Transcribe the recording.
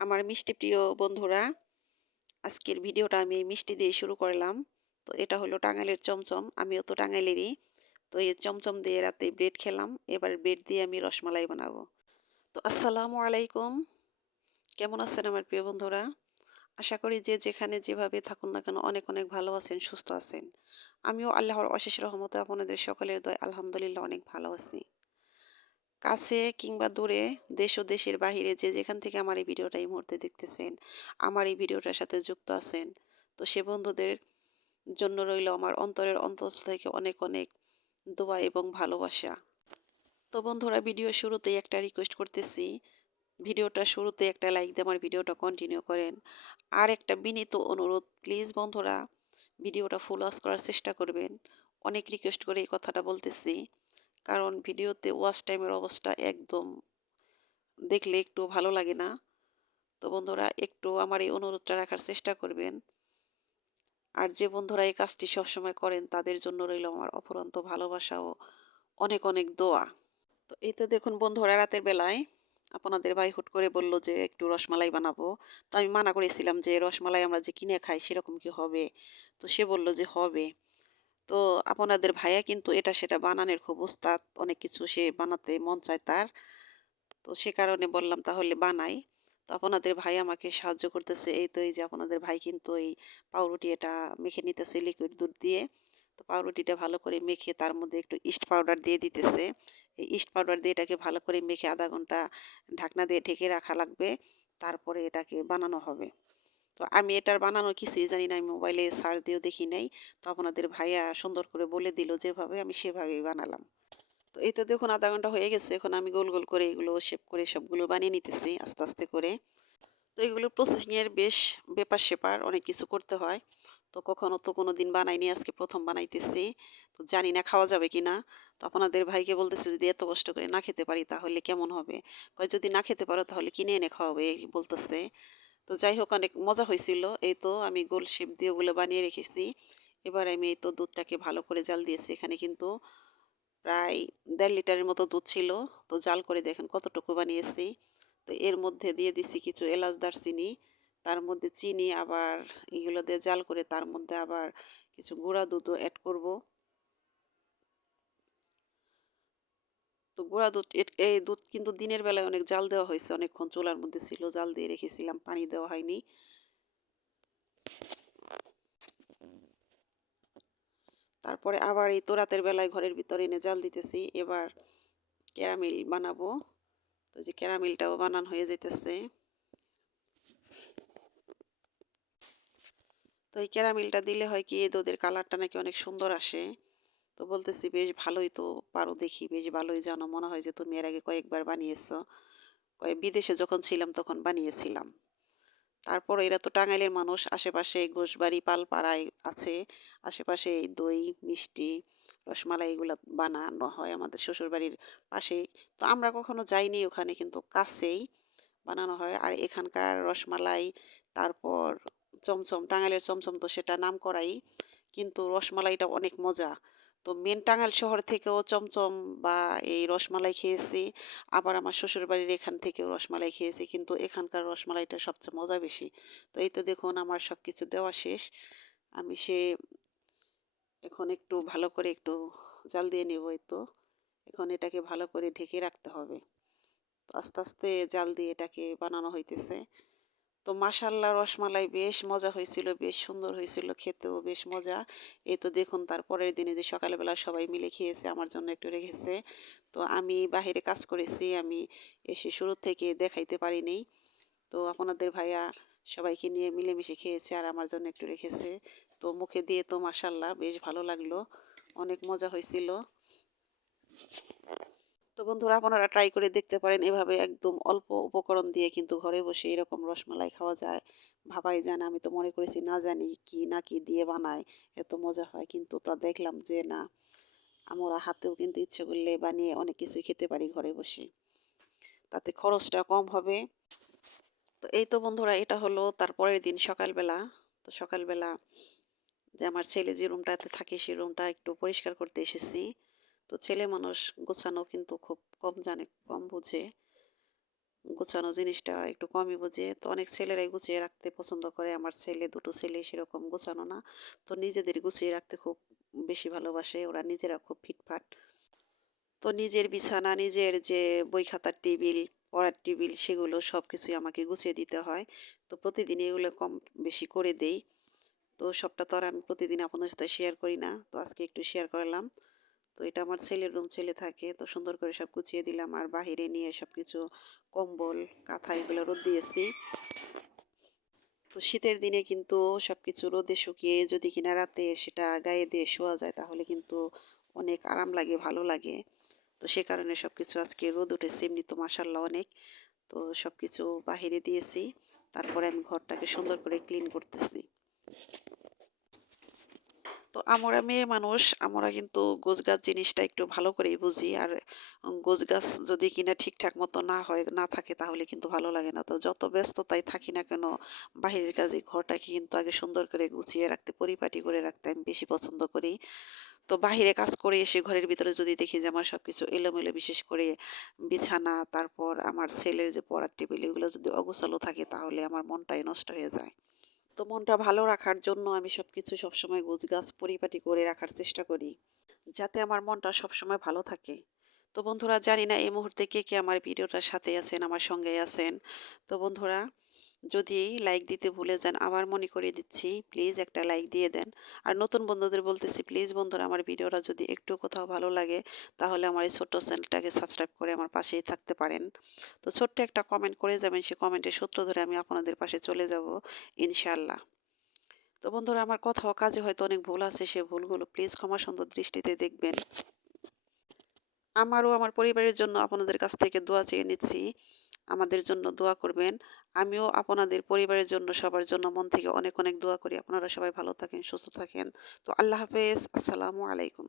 আমার মিষ্টি প্রিয় বন্ধুরা, আজকের ভিডিওটা আমি মিষ্টি দিয়ে শুরু করলাম। তো এটা হলো টাঙ্গাইলের চমচম, আমিও তো টাঙ্গাইলেরই। তো এই চমচম দিয়ে রাতে ব্রেড খেলাম, এবার ব্রেড দিয়ে আমি রসমালাই বানাবো। তো আসসালামু আলাইকুম, কেমন আছেন আমার প্রিয় বন্ধুরা? আশা করি যে যেখানে যেভাবে থাকুন না কেন অনেক অনেক ভালো আছেন, সুস্থ আছেন। আমিও আল্লাহর অশেষ রহমতে আপনাদের সকলের দয়, আলহামদুলিল্লাহ অনেক ভালো আছি। কাছে কিংবা দূরে দেশ ও দেশের বাহিরে যে যেখান থেকে আমার এই ভিডিওটা এই মুহূর্তে দেখতেছেন, আমার এই ভিডিওটার সাথে যুক্ত আছেন। তো সে বন্ধুদের জন্য রইল আমার অন্তরের অন্তঃস্থ থেকে অনেক অনেক দোয়া এবং ভালোবাসা। তো বন্ধুরা, ভিডিও শুরুতেই একটা রিকোয়েস্ট করতেছি। ভিডিওটা শুরুতে একটা লাইক দিয়ে আমার ভিডিওটা কন্টিনিউ করেন। আর একটা বিনীত অনুরোধ প্লিজ বন্ধুরা, ভিডিওটা ফুল ওয়াশ করার চেষ্টা করবেন। অনেক রিকোয়েস্ট করে এই কথাটা বলতেছি। কারণ ভিডিওতে ওয়াচ টাইমের অবস্থা একদম দেখলে একটু ভালো লাগে না। তো বন্ধুরা, একটু আমার এই অনুরোধটা রাখার চেষ্টা করবেন। আর যে বন্ধুরা এই কাজটি সবসময় করেন, তাদের জন্য রইল আমার অফুরন্ত ভালোবাসা ও অনেক অনেক দোয়া। তো এই তো দেখুন বন্ধুরা, রাতের বেলায় আপনাদের ভাই হুট করে বলল যে একটু রসমালাই বানাবো। তো আমি মানা করেছিলাম যে রসমালাই আমরা যে কিনে খাই সেরকম কি হবে? তো সে বলল যে হবে। তো আপনাদের ভাইয়া কিন্তু এটা সেটা বানানোর খুব উস্তাদ অনেক কিছু সে বানাতে মন চায় তার। তো সে কারণে বললাম তাহলে বানাই। তো আপনাদের ভাই আমাকে সাহায্য করতেছে। এই তো এই যে আপনাদের ভাই কিন্তু এই পাউরুটি এটা মেখে নিতেছে লিকুইড দুধ দিয়ে। তো পাউরুটিটা ভালো করে মেখে তার মধ্যে একটু ইস্ট পাউডার দিয়ে দিতেছে। এই ইস্ট পাউডার দিয়ে এটাকে ভালো করে মেখে আধা ঘণ্টা ঢাকনা দিয়ে ঢেকে রাখা লাগবে। তারপরে এটাকে বানানো হবে। তো আমি এটার বানানো কিছুই জানি না, আমি মোবাইলে সার্চ দিয়েও দেখি নাই। তো আপনাদের ভাইয়া সুন্দর করে বলে দিল যেভাবে, আমি সেভাবেই বানালাম। তো এই তো দেখুন আধা ঘণ্টা হয়ে গেছে, এখন আমি গোল গোল করে এগুলো শেপ করে সবগুলো বানিয়ে নিতেছি আস্তে আস্তে করে। তো এগুলো প্রসেসিংয়ের বেশ ব্যাপার সেপার অনেক কিছু করতে হয়। তো কখনো তো কোনো দিন বানাইনি, আজকে প্রথম বানাইতেছি। তো জানি না খাওয়া যাবে কি না তো আপনাদের ভাইকে বলতেছে যদি এত কষ্ট করে না খেতে পারি তাহলে কেমন হবে? কয় যদি না খেতে পারো তাহলে কিনে এনে খাওয়াবে, বলতেছে। তো যাই হোক অনেক মজা হয়েছিল এই তো আমি গোল শেপ দিয়ে ওগুলো বানিয়ে রেখেছি। এবার আমি এই তো দুধটাকে ভালো করে জাল দিয়েছি। এখানে কিন্তু প্রায় দেড় লিটারের মতো দুধ ছিল। তো জাল করে দেখেন কতটুকু বানিয়েছি। তো এর মধ্যে দিয়ে দিছি কিছু এলাচ দারচিনি, তার মধ্যে চিনি আবার এগুলো দিয়ে জাল করে তার মধ্যে আবার কিছু গুঁড়া দুধও অ্যাড করব। তো গুঁড়া দুধ এই দুধ কিন্তু দিনের বেলায় অনেক জাল দেওয়া হয়েছে, অনেকক্ষণ চুলার মধ্যে ছিল, জাল দিয়ে রেখেছিলাম, পানি দেওয়া হয়নি। তারপরে আবার এই তো রাতের বেলায় ঘরের ভিতরে এনে জাল দিতেছি, এবার ক্যারামেল বানাবো। তো যে ক্যারামিলটাও বানান হয়ে যেতেছে তো এই ক্যারামিলটা দিলে হয় কি, এই দুধের কালারটা নাকি অনেক সুন্দর আসে। তো বলতেছি, বেশ ভালোই তো পারো দেখি, বেশ ভালোই জানো। মনে হয় যে তুমি এর আগে কয়েকবার বানিয়েছো। কয়েক বিদেশে যখন ছিলাম তখন বানিয়েছিলাম। তারপর এরা তো টাঙ্গাইলের মানুষ, আশেপাশে ঘোষবাড়ি, পালপাড়ায় আছে। আশেপাশে দই, মিষ্টি, রসমালাই এগুলো বানানো হয় আমাদের শ্বশুরবাড়ির পাশেই তো আমরা কখনো যাইনি ওখানে, কিন্তু কাছেই বানানো হয়। আর এখানকার রসমালাই, তারপর চমচম, টাঙ্গাইলের চমচম তো সেটা নাম করাই কিন্তু রসমালাইটা অনেক মজা। তো মেন টাঙ্গাইল শহর থেকেও চমচম বা এই রসমালাই খেয়েছি। আবার আমার শ্বশুরবাড়ির এখান থেকেও রসমালাই খেয়েছি। কিন্তু এখানকার রসমালাইটা সবচেয়ে মজা বেশি। তো এই তো দেখুন, আমার সব কিছু দেওয়া শেষ। আমি সে এখন একটু ভালো করে একটু জাল দিয়ে নেব এই তো। এখন এটাকে ভালো করে ঢেকে রাখতে হবে। তো আস্তে আস্তে জাল দিয়ে এটাকে বানানো হইতেছে। তো মাসাল্লা রসমালাই বেশ মজা হয়েছিল, বেশ সুন্দর হয়েছিল, খেতেও বেশ মজা। এই তো দেখুন তার পরের দিনে যে সকালবেলা সবাই মিলে খেয়েছে, আমার জন্য একটু রেখেছে। তো আমি বাহিরে কাজ করেছি, আমি এসে শুরু থেকে দেখাইতে পারিনি। তো আপনাদের ভাইয়া সবাইকে নিয়ে মিলেমিশে খেয়েছে আর আমার জন্য একটু রেখেছে। তো মুখে দিয়ে তো মাসাল্লাহ বেশ ভালো লাগল, অনেক মজা হয়েছিল। তো বন্ধুরা আপনারা ট্রাই করে দেখতে পারেন। এভাবে একদম অল্প উপকরণ দিয়ে কিন্তু ঘরে বসে এরকম রসমালাই খাওয়া যায়। ভাবাই যায় না, আমি তো মনে করেছি না জানি কি না কি দিয়ে বানায়, এত মজা হয়। কিন্তু তা দেখলাম যে না, আমরা হাতেও কিন্তু ইচ্ছে করলে বানিয়ে অনেক কিছুই খেতে পারি ঘরে বসে। তাতে খরচটা কম হবে। তো এই তো বন্ধুরা, এটা হলো তার পরের দিন সকালবেলা। তো সকালবেলা যে আমার ছেলে যে রুমটাতে থাকে সেই রুমটা একটু পরিষ্কার করতে এসেছি। তো ছেলে মানুষ গোছানো কিন্তু খুব কম জানে কম বুঝে গোছানো জিনিসটা একটু কমই বোঝে। তো অনেক ছেলেরাই গুছিয়ে রাখতে পছন্দ করে। আমার ছেলে, দুটো ছেলে সেরকম গোছানো না। তো নিজেদের গুছিয়ে রাখতে খুব বেশি ভালোবাসে। ওরা নিজেরা খুব ফিটফাট। তো নিজের বিছানা, নিজের যে বই খাতার টেবিল, পড়ার টেবিল সেগুলো সব কিছুই আমাকে গুছিয়ে দিতে হয়। তো প্রতিদিন এগুলো কম বেশি করে দেই। তো সবটা তো আর আমি প্রতিদিন আপনাদের সাথে শেয়ার করি না। তো আজকে একটু শেয়ার করলাম। তো এটা আমার ছেলের রুম, ছেলে থাকে। তো সুন্দর করে সব গুছিয়ে দিলাম। আর বাহিরে নিয়ে সবকিছু কম্বল, কাঁথা এগুলো রোদ দিয়েছি। তো শীতের দিনে কিন্তু সবকিছু রোদে শুকিয়ে যদি কিনা রাতে সেটা গায়ে দিয়ে শোয়া যায় তাহলে কিন্তু অনেক আরাম লাগে, ভালো লাগে। তো সে কারণে সবকিছু আজকে রোদ উঠেছে এমনি তো মাশাআল্লাহ অনেক। তো সবকিছু বাহিরে দিয়েছি। তারপরে আমি ঘরটাকে সুন্দর করে ক্লিন করতেছি। তো আমরা মেয়ে মানুষ, আমরা কিন্তু গোছগাছ জিনিসটা একটু ভালো করেই বুঝি। আর গোছগাছ যদি কিনা ঠিকঠাক মতো না হয়, না থাকে তাহলে কিন্তু ভালো লাগে না। তো যত ব্যস্ততায় থাকি না কেন, বাহিরের কাজে ঘরটাকে কিন্তু আগে সুন্দর করে গুছিয়ে রাখতে, পরিপাটি করে রাখতে আমি বেশি পছন্দ করি। তো বাহিরে কাজ করে এসে ঘরের ভিতরে যদি দেখি যে আমার সবকিছু এলোমেলো, বিশেষ করে বিছানা, তারপর আমার ছেলের যে পড়ার টেবিল এগুলো যদি অগোছালো থাকে তাহলে আমার মনটাই নষ্ট হয়ে যায়। তো মনটা ভালো রাখার জন্য আমি সব কিছু সবসময় গোছগাছ পরিপাটি করে রাখার চেষ্টা করি। যাতে আমার মনটা সবসময় ভালো থাকে। তো বন্ধুরা জানি না এই মুহূর্তে কে, কে আমার ভিডিওটার সাথে আছেন, আমার সঙ্গে আছেন। তো বন্ধুরা যদি লাইক দিতে ভুলে যান, আবার মনে করিয়ে দিচ্ছি প্লিজ একটা লাইক দিয়ে দেন। আর নতুন বন্ধুদের বলতেছি প্লিজ বন্ধুরা, আমার ভিডিওটা যদি একটু কোথাও ভালো লাগে, তাহলে আমার এই ছোট্ট চ্যানেলটাকে সাবস্ক্রাইব করে আমার পাশেই থাকতে পারেন। তো ছোট্ট একটা কমেন্ট করে যাবেন, সে কমেন্টের সূত্র ধরে আমি আপনাদের পাশে চলে যাব, ইনশাআল্লাহ। তো বন্ধুরা, আমার কথা কাজে হয়তো অনেক ভুল আছে, সে ভুলগুলো প্লিজ ক্ষমা সুন্দর দৃষ্টিতে দেখবেন। আমারও, আমার পরিবারের জন্য আপনাদের কাছ থেকে দোয়া চেয়ে নিচ্ছি। আমাদের জন্য দোয়া করবেন। আমিও আপনাদের পরিবারের জন্য সবার জন্য মন থেকে অনেক, অনেক দোয়া করি। আপনারা সবাই ভালো থাকেন, সুস্থ থাকেন। তো আল্লাহ হাফেজ। আসসালামু আলাইকুম।